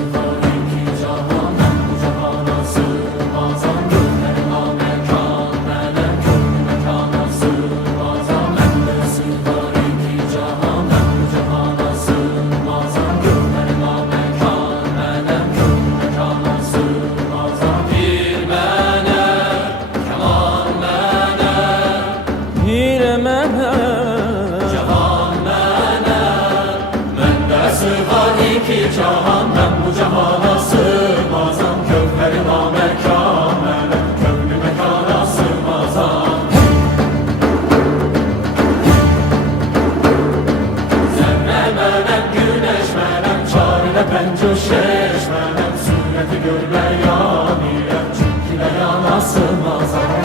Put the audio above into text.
sığar iki cahan, ben bu cahana sığmazam. Gönlüme mekan, melem gönlü mekana sığmazam. Ben de sığar iki cahan, ben bu cahana sığmazam. Gönlüme mekan, melem gönlü mekana sığmazam. Bir mene, keman mene, Pir mene, cahan mene. Bende sığar iki cahan, ben bu cahana sığmazam. Kövherime mekan, melem gönlü mekana sığmazam. Zerre melem, güneş melem, çarine pencoşeş melem. Sureti görme yanire, çünkü yana sığmazam.